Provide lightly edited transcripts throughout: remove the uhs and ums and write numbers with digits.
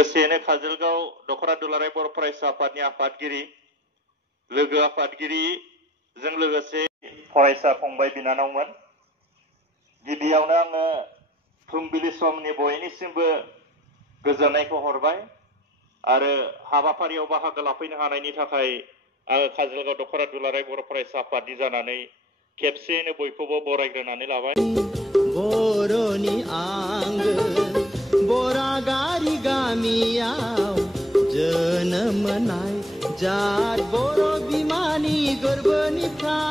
लोगोसेनो काजलगाव दख'रा दुलाराय बर' फरायसा आफादनि आफादगिरि लोगो आफादगिरिजों लोगोसे फरायसा फंबाय बिनानावमोन गिबियावनो आङो फुंबिलि समनि बयनिसिमबो गोजोननायखौ हरबाय आरो हाबाफारियाव बाहागो लाफैनो हानायनि थाखाय आङो काजलगाव दख'रा दुलाराय बर' फरायसा आफादनि जानानै खेबसेयैनो बयखौबो बरायग्रोनानै लाबाय। बर'नि आंगो बरागारि गामियाव जोनोम मोननाय जात बर' बिमानि गोरबोनिफ्राय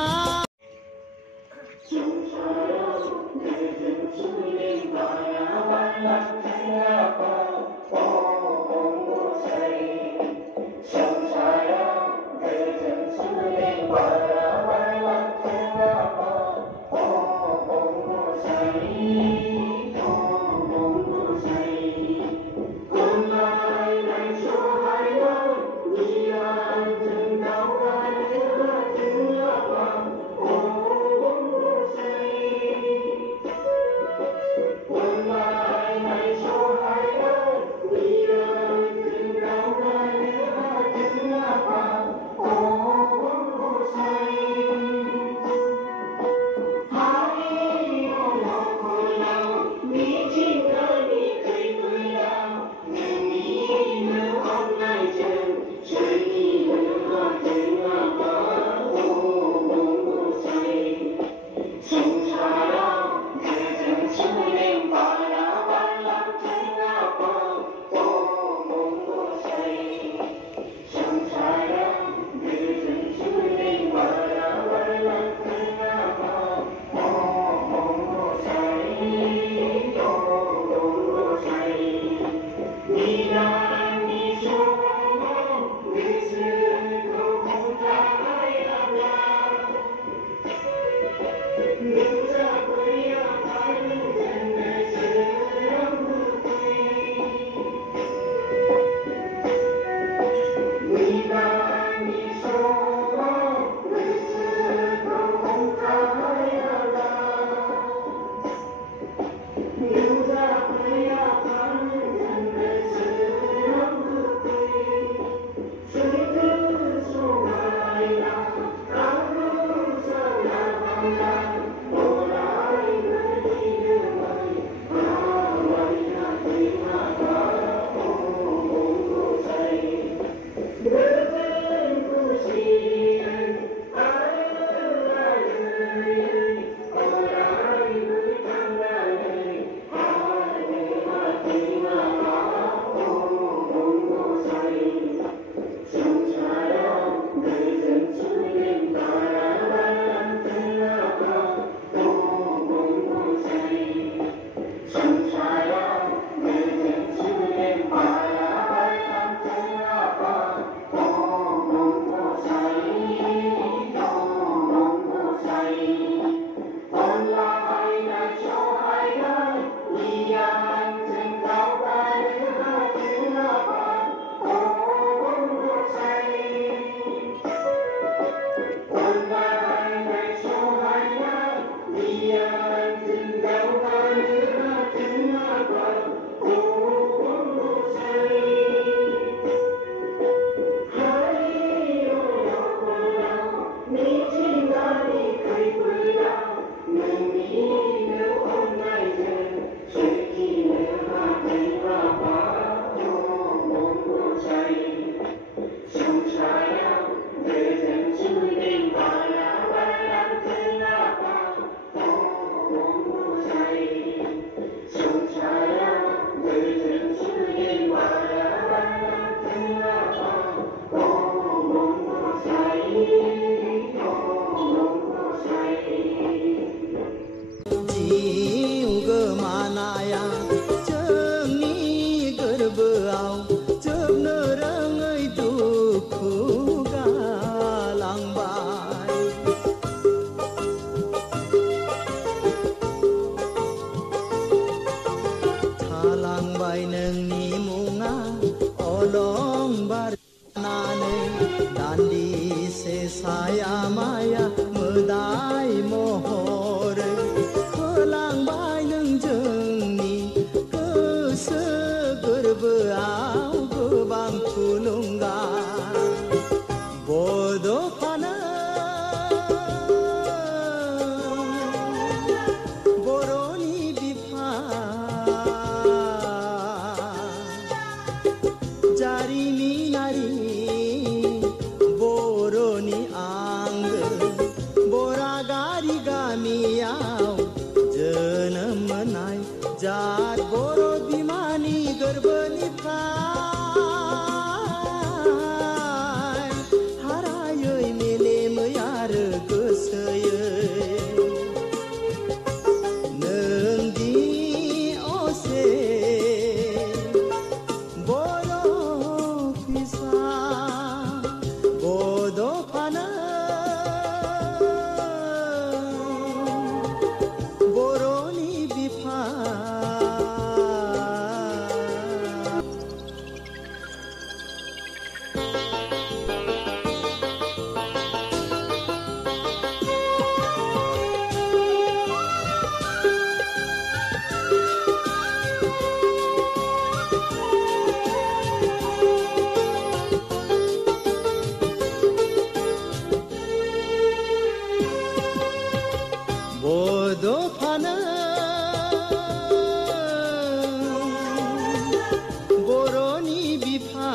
saya maya medai mohor holang bai nang jengni kesegerbean जारिमिनारि बर'नि आंगो बरागारि गामियाव जोनोम मोननाय जात बर' बिमानि गोरबोनिफ्राय हारायै मेलेमै आरो गोसोयै नोंदि असे बर' फिसा बड'फानो बर'नि बिफा बड'फानो बर'नि बिफा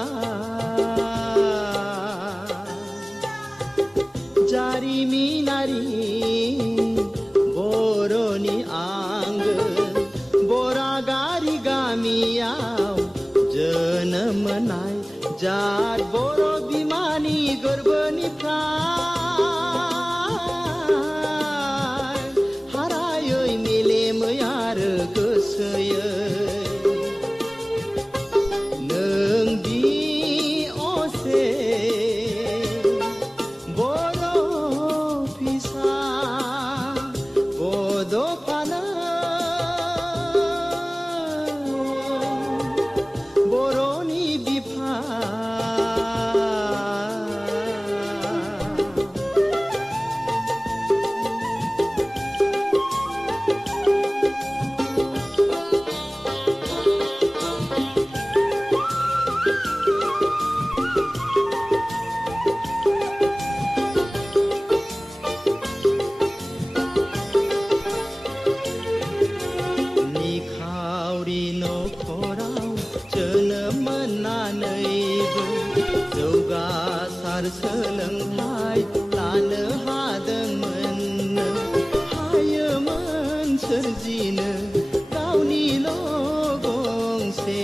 जारिमिनारि बर'नि आंगो बरागारि गामियाव जोनोम मोननाय जात बर' बिमानि गोरबोनिफ्राय हारायै मेलेमै आरो गोसोयै नोंदि असे बर' फिसा बड'फानो बर'नि बिफा निखावरि नखराव जोनोम मोननानैबो जौगासार सोलोंथाइ लानो हादोंमोननो हायोमोन सोरजिनो गावनिल' गंसे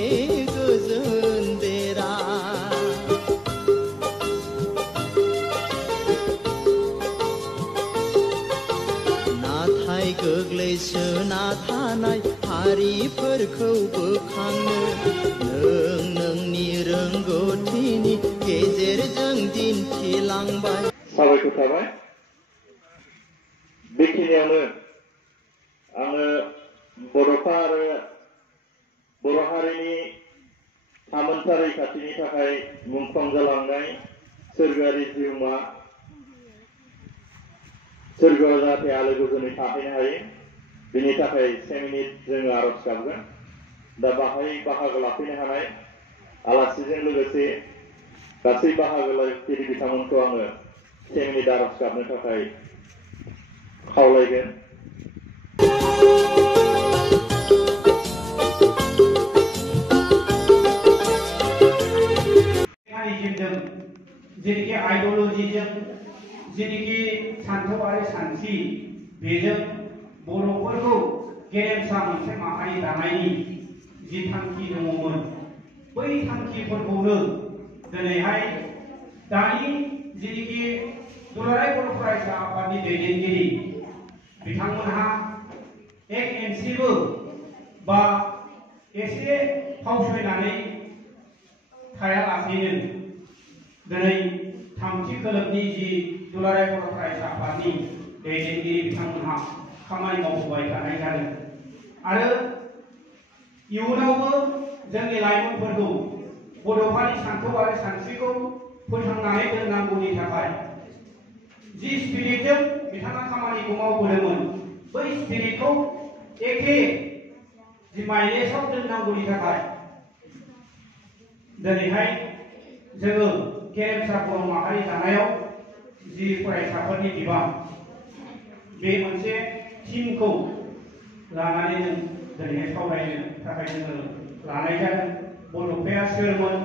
गोजोन देरा नाथाय गोग्लैसोना थानाय हारिफोरखौ बोखांनो नोंनि रोंगौथिनि गेजेरजों दिन्थिलांबाय साबायखर थाबाय बेखिनियावनो आङो बड'फा आरो बर' हारिनि थामोनथा रैखाथिनि थाखाय मुंख्लं जालांनाय सोरगोआरि जिउमा सोरगोआव जाहाथे आलो गोजोनै थाहैनो हायो बिनि थाखाय 1 मिनिट जोङो आरज गाबगोन दा बाहाय बाहागो लाफैनो हानाय आलासिजों लोगोसे गासै बाहागो लागिरि बिथांमोनखौ आङो 1 मिनिट आरज गाबनो थाखाय खावलायगोन जेनिखि आइडियोलॉजीजों जेनिखि सान्थौआरि सानथि बेजों बर'फोरखौ गेरेमसा मोनसे माहारि दानायनि जि थांखि दङमोन बै थांखिफोरखौनो दिनैहाय दानि जेनिखि दुलाराय बर' फरायसा आफादनि दैदेनगिरि बिथांमोनहा एक इन्सिबो बा एसे फावसयनानै थायालासेनो दिनै थामथि खोलोबनि जि दुलाराय बर' फरायसा आफादनि दैदेनगिरि बिथांमोनहा खामानि मावबोबाय थानाय जादों आरो इयुनावबो जोंनि लाइमोनफोरखौ बड'फानि सान्थौ आरो सानस्रिखौ फोथांनानै दोननांगौनि थाखाय जि स्पिरिटजों बिथाङा खामानिखौ मावबोदोंमोन बै स्पिरिटखौ एखे जि माइलेजाव दोननांगौनि थाखाय दिनैहाय जोङो गेरेमसा बर' माहारि दानायाव जि फरायसाफोरनि बिबान बे मोनसे टीमखौ लानानै जों दिनैहाय सावरायनो थाखाय जोङो लानाय जादों बड'फाया सोरमोन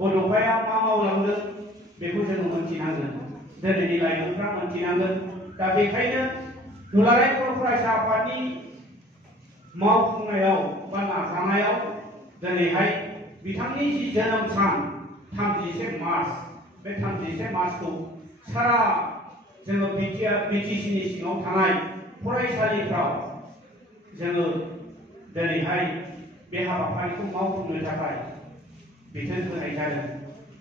बड'फा मोनथिनांगोन दिनैनि लाइमोनफ्रा मोनथिनांगोन दा बेखायनो दुलाराय बर' फरायसा आफादनि मावफुंनायाव बा नाजानायाव दिनैहाय बिथांनि जि जोनोम सान 31 मार्च बे 31 मार्चखौ सारा जोङो बिटिसिनि सिङाव थानाय फरायसालिफ्राव जोङो दिनैहाय बे हाबाफारिखौ मावफुंनो थाखाय बिथोन होनाय जादों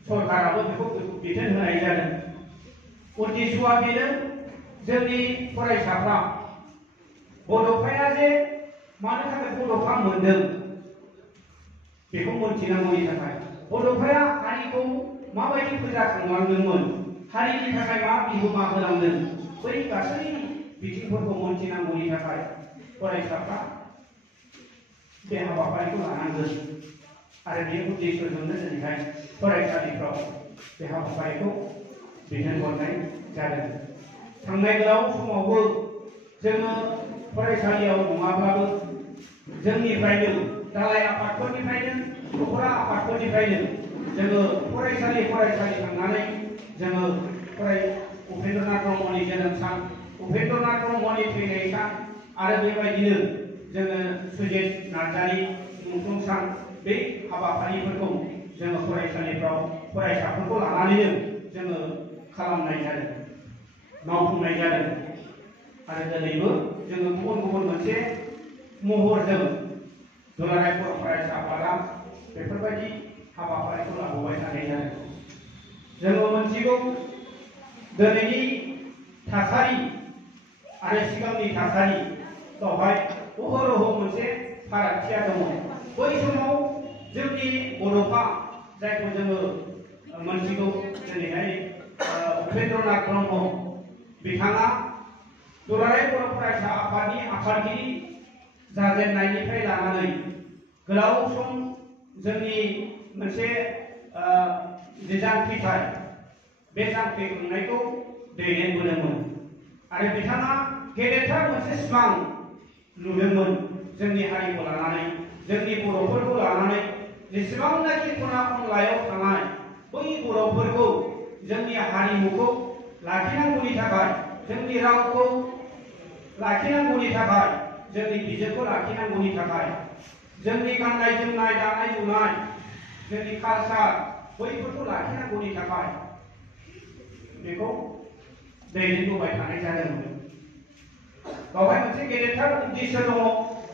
सरकाराबो बेखौ बिथोन होनाय जादों उद्देश्यआ बेनो जोंनि फरायसाफ्रा बड'फाया जे मानो थाखाय बड'फा मोनदों बेखौ मोनथिनांगौनि थाखाय बड'फाया हारिखौ माबायदि फोजाखांलांदोंमोन हारिनि थाखाय मा बिहोमा होलांदों बै गासै बिथिंफोरखौ मोनथिनांगौनि थाखाय फरायसाफ्रा बे हाबाफारिखौ लानांगोन आरो बे उद्देश्यजोंनो दिनैहाय फरायसालिफ्राव बे हाबाफारिखौ बिथोन हरनाय जादों थांनाय गोलाव समावबो जोङो फरायसालियाव नङाब्लाबो जोंनिफ्रायनो दालाय आफादफोरनिफ्रायनो दखरा आफादफोरनिफ्रायनो जोङो फरायसालि थांनानै जोङो उपेन्द्रनाथ ब्रह्मनि जोनोम सान उपेन्द्रनाथ ब्रह्मनि थैनाय सान आरो बेबायदिनो जोङो सुजित नार्जारि मुंख्लं सान बे हाबाफारिफोरखौ जोङो फरायसालिफ्राव फरायसाफोरखौ लानानैनो जोङो खालामनाय जादों मावफुंनाय जादों आरो दिनैबो जोङो गुबुन मोनसे महरजों दुलाराय बर' फरायसा आफादा बेफोरबायदि हाबाफारिखौ लाबोबाय थानाय जादों जोङो मोनथिगौ दिनैनि थासारि आरो सिगांनि थासारि बेवहाय अहरह मोनसे फारागथिया दङ बै समाव जोंनि बड'फा जायखौ जोङो मोनथिगौ दिनैहाय उपेन्द्रनाथ ब्रह्म बिथाङा दुलाराय बर' फरायसा आफादनि आफादगिरि जाजेननायनिफ्राय लानानै गोलाव सम जोंनि मोनसे जांख्रिथाय बे जांख्रिखांनायखौ दैदेनबोदोंमोन आरो बिथाङा गेदेरथार मोनसे सिमां नुदोंमोन जोंनि हारिखौ लानानै जोंनि बर'फोरखौ लानानै जेसेबांनाखि खना खनलायाव थानाय बै बर'फोरखौ जोंनि हारिमुखौ लाखिनांगौनि थाखाय जोंनि रावखौ लाखिनांगौनि थाखाय जोंनि बिजोंखौ लाखिनांगौनि थाखाय जोंनि गाननाय जोमनाय दानाय लुनाय जोंनि कालचार बैफोरखौ लाखिनांगौनि थाखाय बेखौ दैदेनबोबाय थानाय जादोंमोन बेवहाय मोनसे गेदेरथार उद्देश्य दङ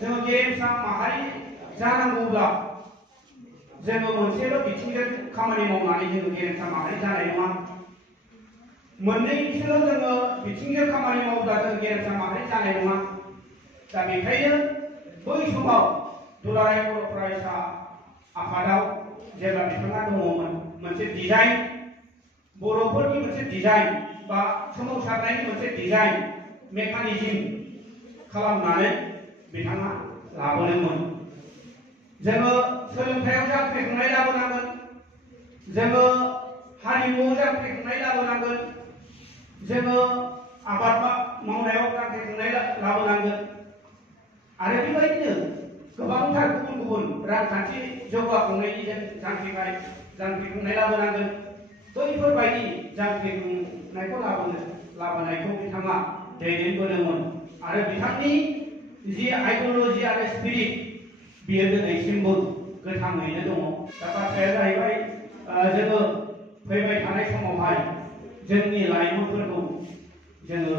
जोङो गेरेमसा माहारि जानांगौब्ला जोङो मोनसेल' बिथिंजों खामानि मावनानै जोङो गेरेमसा माहारि जानाय नङा मोननैसोल' जोङो बिथिंजों खामानि मावोब्ला जों गेरेमसा माहारि जानाय नङा दा बेखायनो बै समाव दुलाराय बर' फरायसा आफादाव जेब्ला बिथाङा दङमोन मोनसे डिजाइन बर'फोरनि मोनसे डिजाइन बा सोमावसारनायनि मोनसे डिजाइन मेकानिज्म खालामनानै बिथाङा लाबोदोंमोन जोङो सोलोंथायाव जांख्रिखांनाय लाबोनांगोन जोङो हारिमुआव जांख्रिखांनाय लाबोनांगोन जोङो आबाद मावनायाव जांख्रिखांनाय लाबोनांगोन आरो बेबायदिनो गोबांथार गुबुन रांखान्थि जौगाखांनायनि जांख्रिखांनाय लाबोनांगोन बैफोरबायदि जांख्रिखांनायखौ लाबोनायखौ बिथाङा दैदेनबोदोंमोन आरो बिथांनि जि आइडिय'लजि आरो स्पिरिट बियो दिनैसिमबो गोथाङैनो दङ दा बाथ्राया जाहैबाय जोङो फैबाय थानाय समावहाय जोंनि लाइमोनफोरखौ जोङो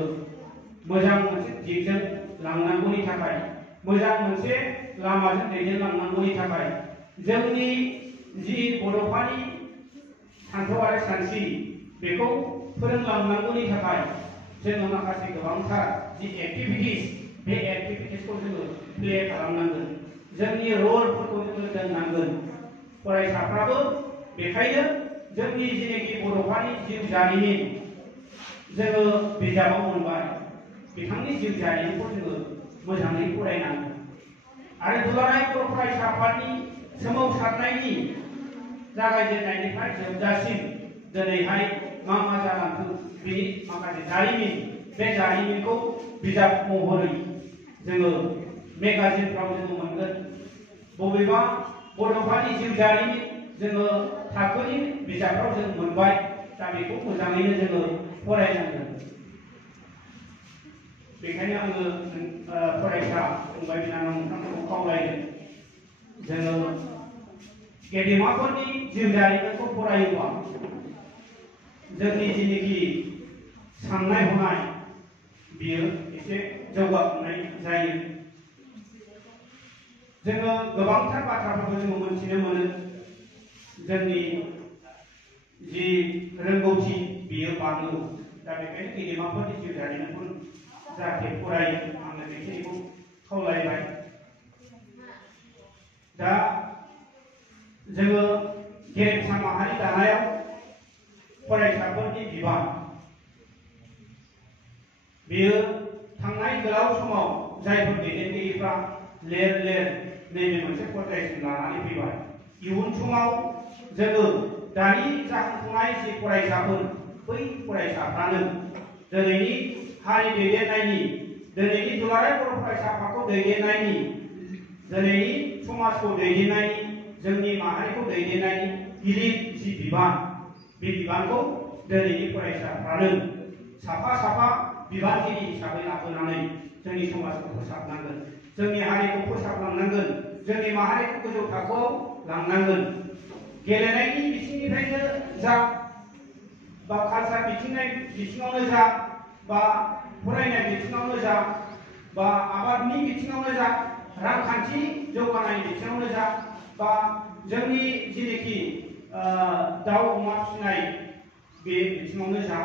मोजां मोनसे दिगजों लांनांगौनि थाखाय मोजां मोनसे लामाजों दैदेनलांनांगौनि थाखाय जोंनि जि बड'फानि सान्थौ आरो सानस्रि बेखौ फोरोंलांनांगौनि थाखाय जोङो माखासे गोबांथार जि एक्टिभिटिस बे एक्टिभिटिसखौ जोङो प्ले खालामनांगोन जोंनि रलफोरखौ जोङो दोननांगोन फरायसाफ्राबो बेखायनो जोंनि जेनेखि बड'फानि जिउ जारिमिन जोङो बिजाबाव मोनबाय बिथांनि जिउ जारिमिनखौ जोङो मोजाङै फरायनांगोन आरो दुलाराय बर' फरायसा आफादनि सोमावसारनायनि जागायजेननायनिफ्राय जोबजासिम दिनैहाय मा जालांखो बेनि माखासे जारिमिन बे जारिमिनखौ बिजाब महरै जोङो मेगाजिनफ्राव जोङो मोनगोन बबेबा बड'फानि जिउ जारिमिन जोङो थाखोनि बिजाबफ्राव जों मोनबाय दा बेखौ मोजाङैनो जोङो फरायनांगोन। बेखायनो आङो फरायसा फंबाय बिनानाव नोंथांमोनखौ खावलायगोन जोङो गेदेमाफोरनि जिउ जारिमिनखौ फरायोबा जोंनि जिनिखि साननाय हनाय बियो एसे जौगाखांनाय जायो। जोङो गोबांथार बाथ्राफोरखौ जोङो मोनथिनो मोनो। जोंनि जि रोंगौथि बियो बाङो। दा बेखायनो गेदेमाफोरनि जिउ जारिमिनखौ जाहाथे फरायो आङो बेखिनिखौ खावलायबाय। दा जोङो गेरेमसा माहारि दानायाव फरायसाफोरनि बिबान बेयो थांनाय गोलाव समाव जायफोर दैदेनगिरिफ्रा लेर नैबे मोनसे पर्यायसिम लानानै फैबाय। इयुन समाव जोङो दानि जाखांफुनाय जि फरायसाफोर बै फरायसाफ्रानो दिनैनि हारि दैदेननायनि, दिनैनि दुलाराय बर' फरायसा आफादखौ दैदेननायनि, दिनैनि समाजखौ दैदेननायनि, जोंनि माहारिखौ दैदेननायनि गिलिर जि बिबान बे बिबानखौ दिनैनि फरायसाफ्रानो साफा साफा बिबानगिरि हिसाबै लाबोनानै जोंनि समाजखौ फोसाबनांगोन, जोंनि हारिखौ फोसाबलांनांगोन, जोंनि माहारिखौ गोजौ थाखोआव लांनांगोन। गेलेनायनि बिथिंनिफ्रायनो जा बा कालचार बिथिङावनो जा बा फरायनाय बिथिङावनो जा बा आबादनि बिथिङावनो जा रांखान्थि जौगानाय बिथिङावनो जा बा जोंनि जिनिखि दाउ अमा फिसिनाय बे बिथिङावनो जा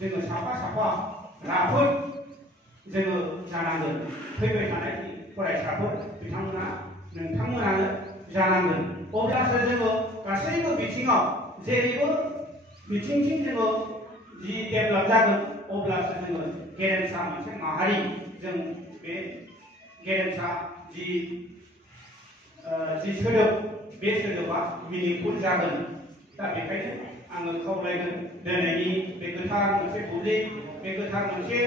जोङो साफा साफा राफोद जोङो जानांगोन। फैबाय थानाय फरायसाफोर नोंथांमोनानो जानांगोन। अब्लासो जोङो गासैबो बिथिङाव जेरैबो बिथिंथिं जोङो जि डेभेलप जागोन अब्लासो जोङो गेरेमसा मोनसे माहारि जों बे गेरेमसा जि सोदोब बे सोदोबा मिनिंफुल जागोन। दा बेखायनो आङो खावलायगोन दिनैनि बे गोथार मोनसे बुब्लि, बे गोथार मोनसे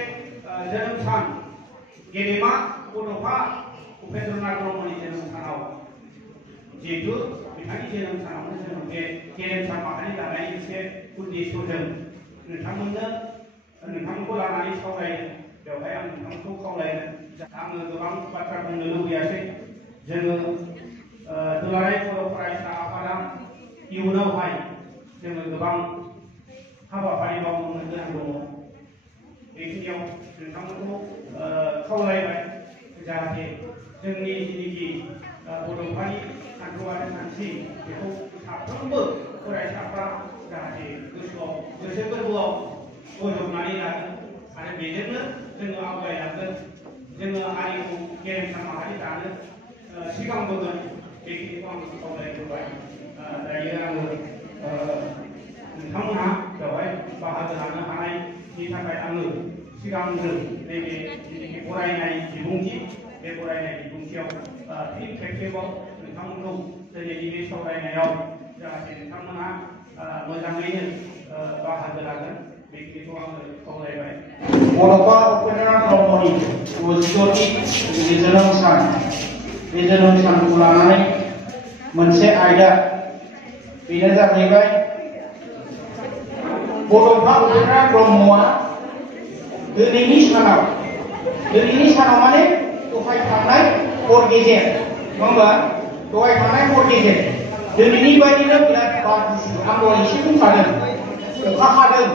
जोनोम सान गेदेमा बड'फा उपेन्द्रनाथ ब्रह्मनि जोनोम सानाव जिहेतु बिथांनि जोनोम सानावनो जोङो बे गेरेमसा माहारि दानायनि मोनसे उद्देश्यजों नोंथांमोनखौ लानानै सावरायनो बेवहाय आं नोंथांखौ खावलायगोन। आङो गोबां बाथ्रा बुंनो लुबैयासै। जोङो दुलाराय बर' फरायसा आफादा इयुनावहाय जोङो गोबां हाबाफारि मावनो गोनां दङ। बेखिनियाव नोंथांमोनखौ खावलायबाय जाहाथे जोंनि जिनिखि बड'फानि सानथौ आरो सानस्रि बेखौ साफ्रोमबो फरायसाफ्रा जाहाथे गोसो गोरबोआव बजबनानै लागोन आरो बेजोंनो जोङो आवगायलांगोन। जोङो हारिखौ गेरेमसा माहारि दानो सिगांबोगोन। बेखिनिखौ आं खावलायबोबाय। दायो आङो नोंथांमोनहा बेवहाय बाहागो लानो हानायनि थाखाय आङो सिगांग्रो नैबे जिनिखि बरायनाय बिबुंथि बे बरायनाय बिबुंथियाव फिन खेबसेबाव नोंथांमोनखौ दिनैनि बे सावरायनायाव जाहाथे नोंथांमोनहा मोजाङैनो बाहागो लागोन बेखिनिखौ आङो खावलायबाय। बड'फा उपेन्द्रनाथ ब्रह्मनि 90थि जोनोम सान, बे जोनोम सानखौ लानानै मोनसे आयदा बेनो जाहैबाय बड'फा उपेन्द्रनाथ ब्रह्मआ दिनैनि सानाव माने दहाय थांनाय हर गेजेर, नङा होमबा? दहाय थांनाय हर गेजेर दिनैनि बायदिनो बिराद बार गुसु। आं दहाय एसे बुंखादों अखा हादों।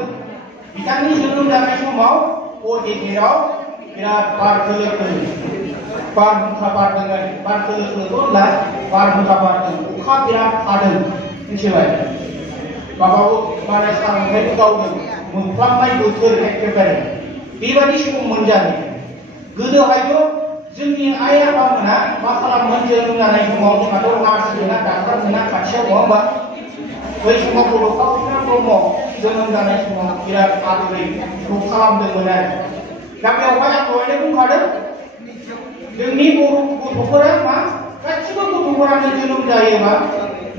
बिथांनि जोनोम जानाय समाव हर गेजेराव बिराद बार खोलो खोलो बारहुंखा बारदों। बार खोलो खोलोथ' होनला, बारहुंखा बारदों, अखा बिराद हादों। मिथिबाय? माबाबो माने सारअन्थाइबो गावदों, मोफ्लामनाय बोथोर एखेबारे बेबादि सममोन जादों। गोदोहायथ' जोंनि आइ आफामोना मा खालामोमोन जोनोम जानाय समाव जोंहाथ' नार्स मोना डाक्टार मोना खाथियाव, नङा होमबा? बै समाव बड'फा उपेन्द्रनाथ ब्रह्म जोनोम जानाय समाव बिराद आदरै खालामदोंमोन आरो। दा बेवहाय आं दहायनो बुंखादों जोंनि बर' गथ'फोरा मा गासिबो गथ'फोरानो जोनोम जायोबा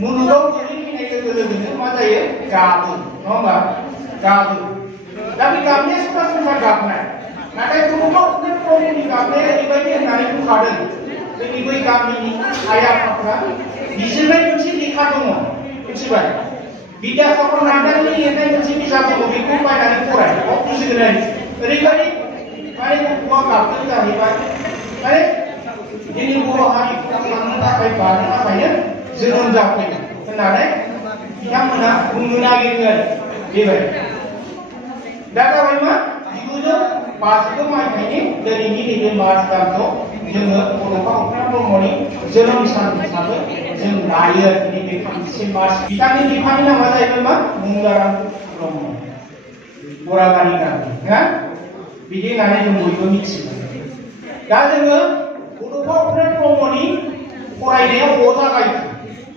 मुलुगाव गोलैफैनाय लोगो लोगोनो मा जायो? गाबो, नङा होमबा? गाबो। दा बे गाबनाया सरासनस्रा गाबनाय, नाथाय बड'फा उपेन्द्रनाथ ब्रह्मनि गाबनाया ओरैबायदि होननानै बुंखादों जोंनि बै गामिनि आइ आफाफ्रा बिसोरनाय मोनसे लेखा दङ। मिथिबाय? Bidasaपर नार्जारिनि लिरनाय मोनसे बिजाब दङ बेखौ बायनानै फराय बुजिगोन ओरैबायदि माने गथ'आ गाबदों जाहैबाय माने जोंनि बर' हारिखौ थांनो थाखाय बारनो थाखायनो जोनोम जाफैदों होननानै बिथांमोना बुंनो नागिरो आरो बेबायदि दा जाबाय मा 1952 मायथाइनि दिनैनि नैबे मार्च दानखौ जोङो बड'फा उपेन्द्र ब्रह्मनि जोनोम सान हिसाबै जों लायो नैबे 25 मार्च बिथांनि बिफानि नामा जाहैबाय मा गंगाराम ब्रह्म बरागारि गामि ना बिदि होननानै जों बयबो मिथियो दा जोङो बड'फा उपेन्द्र ब्रह्मनि फरायनायाव जागायो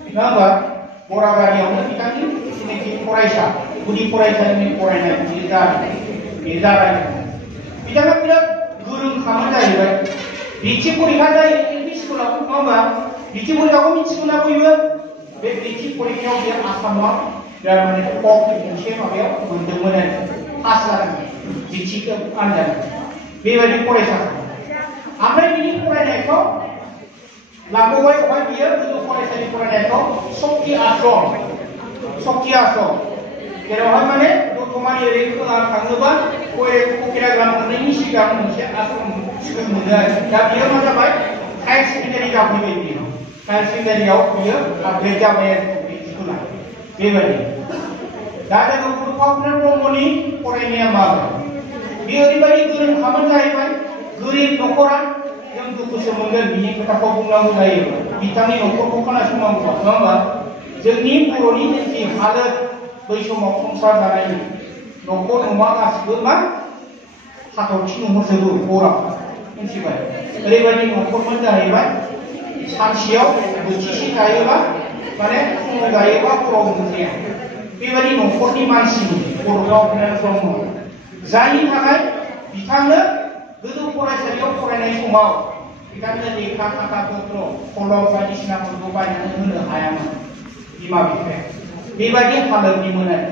नङा होमबा बरागारियावनो बिथांनि जिथुनाखि फरायसा गुदि फरायसालिनि फरायनाय बे जागायो बिथाङा बिराद गोरोंखामोन जाहैबाय ब्रैथि परिखा जायो एलपि स्कुलाव नङा होमबा ब्रैथि परिखाखौ मिथिगौना बयबो बे ब्रैथि परिखायाव बे आसामाव बिराद माने टप मोनसे माबायाव मोनदोंमोन आरो पास जादों ब्रैथि आनजाद बेबायदि फरायसा ओमफ्राय बिनि फरायनायखौ लांबावबाय अबाय बियो गोजौ फरायसालि फरायनायखौ शक्ति आश्रम जेरावहाय माने दतमानि ओरै खोला थाङोबा फकिराग्राम मोननायनि सिगां मोनसे आश्रम स्कुल मोनो आरो दा बियो मा जाबाय हायार सेकेन्डारि जाफैबाय बियो हायार सेकेन्डारियाव बियो आपग्रेड जाबाय आरो बे स्कुला बेबायदि दा जोङो बड'फा उपेन्द्र ब्रह्मनि फरायनाया मामोन बे ओरैबायदि गोरोंखामोन जाहैबाय गोरिब न'खरा जों दुखुसो मोनगोन बिनि खोथाखौ बुंनांगौ जायो बिथांनि न'खरखौ खोनासंनांगौ नङा होमबा जोंनि बर'नि जि हालोद बै समाव संसार जानायनि न'खर न'मा गासिबो मा हाथरखि नुहुरजोबो हराव मिथिबाय ओरैबायदि न'खरमोन जाहैबाय सानसेयाव बोथिसे जायोबा माने फुङाव जायोबा हराव मोनजाया बेबायदि न'खरनि मानसि बड'फा उपेन्द्र ब्रह्म जायनि थाखाय बिथांनो गोजौ फरायसालियाव फरायनाय समाव बिथांनो लेखा खाथा पत्र कलम बायदिसिनाफोरखौ बायनानै होनो हायामोन बिमा बिफाया बेबायदि हालोदनिमोन आरो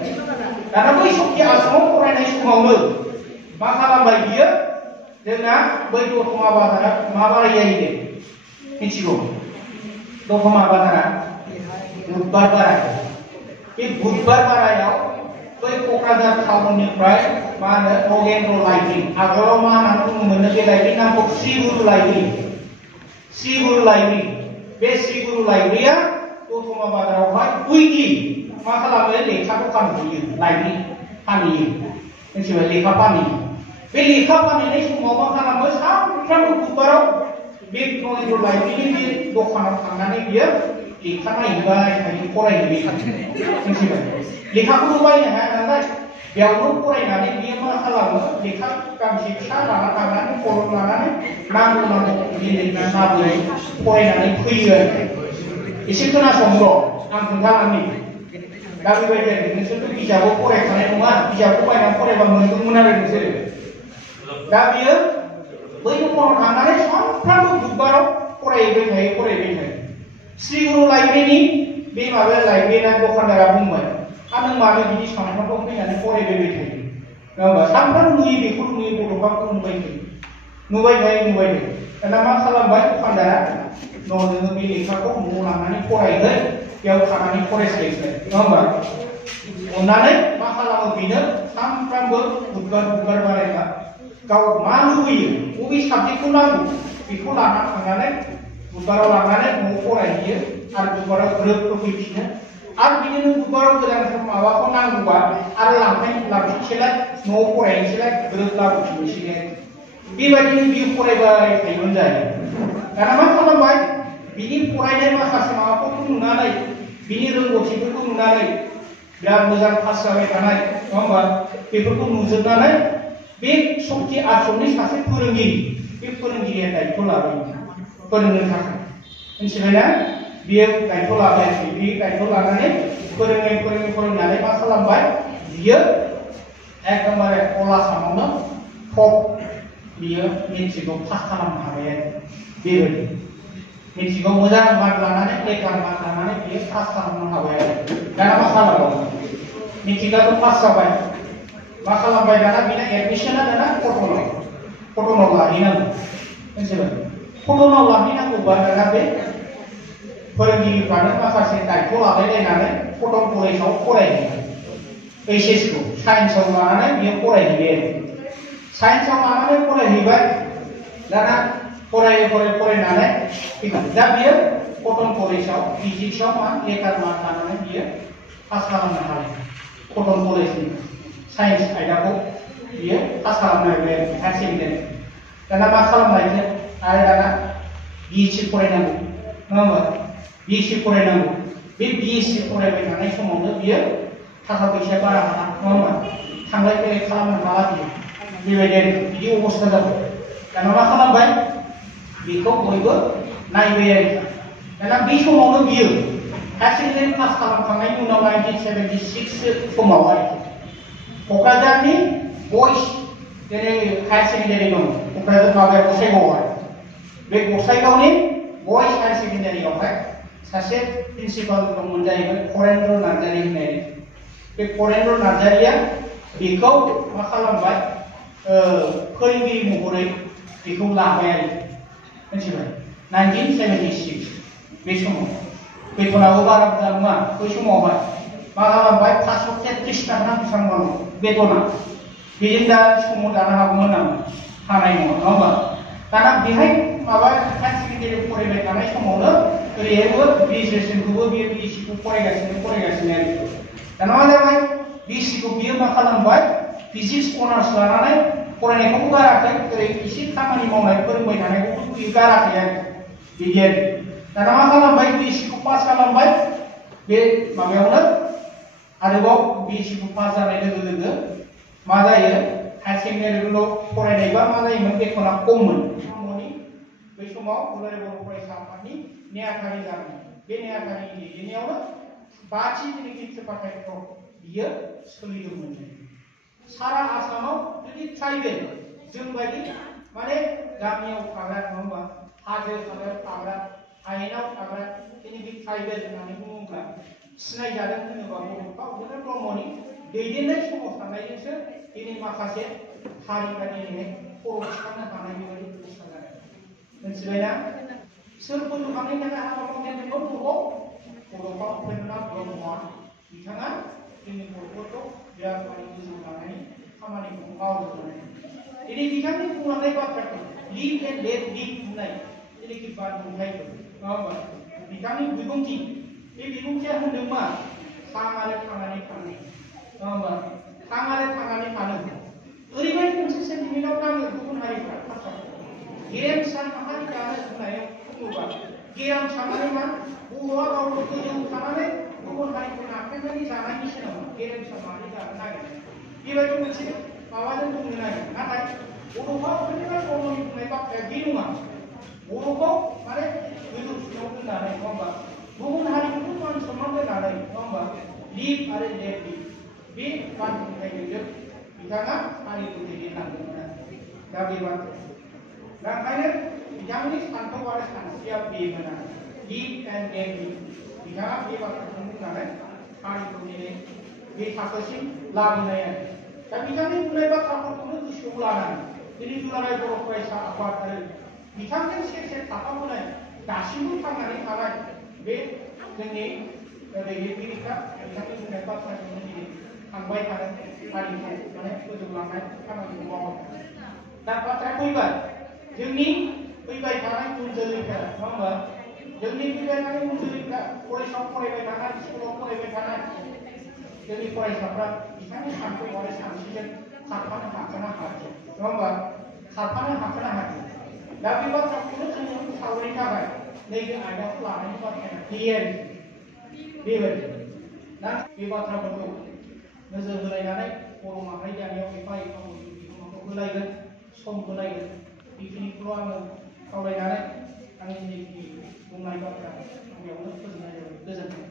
दाना बै शक्ति आश्रमाव फरायनाय समावनो मा खालामबाय बियो जोंना बै दतमा बाजारा मा बाराय जायो मिथिगौ दतमा बाजारा बुधबार बाराय बे बुधबार बारायाव बै क'क्राझार टाउननिफ्राय मा होनो नगेन्द्र लाइब्रेरि आगोलाव मा होननानै बुङोमोन बे लाइब्रेरि नामखौ श्री गुरु लाइब्रेरि बे श्री गुरु लाइब्रेरिया दतमा बाजारावहाय उइकलि मा खालामो लेखा दखान होयो लाइब्रेरि फानहैयो मिथिबाय लेखा फानहैयो बे लेखा फानहैनाय समाव मा खालामो सानफ्रामबो बुधबाराव बे नगेन्द्र लाइब्रेरिनि बे दखानाव थांनानै बियो लेखा नायहैबाय थायो फरायहैबाय मिथिबाय लेखाखौबो बायनो हाया नालाय बेयावनो फरायनानै बियो मा खालामो लेखा गांसे फिसा लाना थांनानै खलम लानानै नांगौ नाबोरै फरायनानै फैयो आरो एसे खोनासं र' आं खोन्थालांनि दा बेबायदि आरो नोंसोरथ' बिजाबाव फरायखानाय नङा बिजाबखौ बायनानै फरायबा मोनदोंमोन आरो नोंसोरो दा बियो बै दखानाव थांनानै सानफ्रामबो बुधबाराव फरायबाय थायो श्री गुरु लाइब्रेरिनि बे माबाया लाइब्रेरिया दखानदारा बुंबाय नों मानो बिदि सानफ्रामबो फैनानै फरायबाय थायो नङा होमबा सानफ्रामबो नुयो बेखौ नुयो बड'फाखौ नुबाय थायो दाना मा खालामबाय दखानदारा नोङो बे लेखाखौ न'आव लांनानै फरायहै बेयाव थानानै फरायस्लायस्लाय नङा होमबा अननानै मा खालामो बेनो सानफ्रामबो बुधबार बारायबा गाव मा लुबैयो बबे साबजेक्टखौ नांगौ बेखौ लाना थांनानै बुधबाराव लांनानै न'आव फरायहैयो आरो बुधबाराव ग्रोब फैफिनो आरो बिदिनो बुधबाराव गोदान माबाखौ नांगौबा आरो लांफिनसैलाय न'आव फरायनोसैलाय ग्रोब लाबोफिननोसैलाय बेबायदिनो बियो फरायबाय थायोमोन जायो दाना मा खालामबाय बिनि फरायनाय माखासे माबाफोरखौ नुनानै बिनि रोंगौथिफोरखौ नुनानै बिराद मोजां पास जाबाय थानाय नङा होमबा बेफोरखौ नुजोबनानै बे शक्ति आश्रमनि सासे फोरोंगिरि बे फोरोंगिरिया दायित्व लाबाय फोरोंनो थाखाय मिथिबायना बियो दायित्व लाबाय बे दायित्व लानानै फोरोंनानै मा खालामबाय बियो एकदमबारे अल आसामावनो टप बियो मेट्रिकआव पास खालामनो हाबाय आरो बेबायदि मेट्रिकआव मोजां मार्क लानानै लेटार मार्क लानानै बियो पास खालामनो हाबाय आरो दाना मा खालामबावो मेट्रिकआथ' पास जाबाय मा खालामबाय दाना बेना एडमिसना दाना कटनाव लाहैनांगौ मिथिबाय कटनाव लाहैनांगौबा दाना बे फोरोंगिरिफ्रानो माखासे दायित्व लालायलायनानै कटन कलेजाव फरायहैबाय एचएसखौ साइन्सआव लानानै बियो फरायहैबाय साइन्सआव लानानै फरायहैबाय दाना फरायनानै दा बियो कटन कलेजाव फिजिक्सआव मा लेटार मार्क लानानै बियो पास खालामनो हायो कटन कलेजनि साइन्स आयदाखौ बियो पास खालामनो हाबाय हायार सेकेन्डारि दाना मा खालामलायनो आरो दाना बिएससि फरायनांगौ नङा होमबा बिएससि फरायनांगौ बे बिएससि फरायबाय थानाय समावनो बियो थाखा फैसा बारा हाला नङा होमबा थांलाय फैलाय खालामनो हाला बियो बेबायदि बिदि अबस्था जाबाय दाना मा खालामबाय बेखौ बयबो नायबाय आरो दाना बे समावनो बियो हायार सेकेन्डारि पास खालामखांनायनि उनाव 1976 समाव आरोखि क'क्राझारनि बयस जेरै हायार सेकेन्डारि दं क'क्राझार माबाया गसाइगावआव बे गसाइगावनि बयस हायार सेकेन्डारियावहाय सासे प्रिन्सिपाल दंमोन जाहैबाय करेन्द्र नार्जारि होननाय बे करेन्द्र नार्जारिया बेखौ मा खालामबाय फोरोंगिरि महरै बेखौ लाबाय आरो मिथिबाय 1976 बे समाव बेथनाबो बारा बुरजा नङा बै समावहाय मा खालामबाय 533 थाखा बेसेबांबाल' बेथना बेजों दा समाव जानो हागौमोन नामा हानाय नङा नङा होमबा दाना बेहाय माबा हायार सेकेन्डारि फरायबाय थानाय समावनो ओरैहायबो ग्रेजुवेसनखौबो बियो बिएससिखौ फरायगासिनो आरो दाना मा जाबाय बिएससिखौ बियो मा खालामबाय फिजिक्स अनार्स लानानै फरायनायखौबो गाराखै ओरै एसे खामानि मावनाय फोरोंबाय थानायखौबो बियो गाराखै आरो बिदि आरो दाना मा खालामबाय बिएससिखौ पास खालामबाय बे माबायावनो आरोबाव बिएससिखौ पास जानाय लोगो लोगो मा जायो हायार सेकेन्डारिल' फरायनायबा मा जायोमोन बेथना खममोन बै समाव दुलाराय बर' फरायसा आफादनि नेहाथारि जादोंमोन बे नेहाथारिनि दैदेननायावनो 5थि जेनाखि सेपाटाइट बियो सोलिदोंमोन सारा आसामाव जुदि ट्राइबेल जोंबायदि माने गामियाव थाग्रा नङा होमबा हाजो हाग्रायाव थाग्रा हायेनाव थाग्रा जेनाखि ट्राइबेल होननानै बुङोब्ला सिनायजादों होनोबा बड'फा उपेन्द्र ब्रह्मनि दैदेननाय समाव थानायजोंसो दिनै माखासे हारिफ्रा दिनै खर' थिखांनो हानाय बेबायदि अबस्था जादों मिथिबायना सोर फोजौखांनायनि थाखाय हाबा मावनायमोन बड'फा उपेन्द्रनाथ ब्रह्मआ बिथाङा जोंनि बर'फोरखौ बिराद माने गोजौ लानायनि खामानिखौ मावदोंमोन दिनै बिथांनि बुंलांनाय बाथ्राखौ लिभ एन्ड लेट लिभ होननाय जेनाखि बानबुंथायफोर नङा होमबा बिथांनि बिबुंथि बे बिबुंथिया होनदों मा थां आरो थांनानै थानो नङा होमबा थां आरो थांनानै थानो ओरैबायदि मोनसे सेन्टिमेन्टआव नाङो गुबुन हारिफ्रा गेरेमसा माहारि जानो होननायाव बुङोबा गेरेमसा माने मा बर'आ गावखौ गोजौ थानानै गुबुन हारिखौ नाख्रेबनानै जानायनि सिगाङाव गेरेमसा माहारि जानो नागिरो बेबायदि मोनसे माबाजों बुंनो नागिरो नाथाय बर'फा उपेन्द्र ब्रह्मनि बुंनाय बाथ्राया बे नङा बर'खौ माने गोजौ सिङाव दोननानै नङा होमबा गुबुन हारिखौ मान सनमान दोननानै नङा होमबा लिभ आरो लेट लिभ बे बानबुंथायजों बिथाङा हारिखौ दैदेनलांदोंमोन दा बे बाथ्राया दा ओंखायनो बिथांनि सान्थौ आरो सानस्रिया बेमोन आरो लिभ एन्ड लेट लिभ बिथाङा बे बाथ्राखौ बुंनानै हारिखौ दिनै बे थाखोसिम लाबोनाय आरो दा बिथांनि बुंनाय बाथ्राफोरखौनो गोसोआव लानानै दिनै दुलाराय बर' फरायसा आफाद आरो बिथांजों सेर सेर थाफाबोनाय दासिमबो थांनानै थानाय बे जोंनि दैदेनगिरिफ्रा बिथांनि बुंनाय बाथ्राखौनो दिनै थांबाय थानाय हारिखौ माने फोजौलांनाय खामानिखौ मावो दा बाथ्राया फैबाय जोंनि फैबाय थानाय उन जोलैफ्रा नङा होमबा जोंनि फैबाय थानाय उन जोलैफ्रा कलेजाव फरायबाय थानाय स्कुलाव फरायबाय थानाय जोंनि फरायसाफ्रा बिथांनि सान्थौ आरो सानस्रिजों खारफानो हाखोना हायाखै नङा होमबा खारफानो हाखोना हायाखै दा बे बाथ्राखौनो जोङो सावरायनो थाखाय नैबे आयदाखौ लानायनि बाथ्राया क्लियार बेबायदि दा बे बाथ्राफोरखौ नोजोर होलायनानै बर' माहारि दानायाव एफा एफा बिहोमाखौ होलायगोन सम होलायगोन बेखिनिखौल' आङो खावलायनानै आंनि जिखिनि बुंनाय बाथ्रा बेयावनो फोजोबनाय जाबाय गोजोन्थों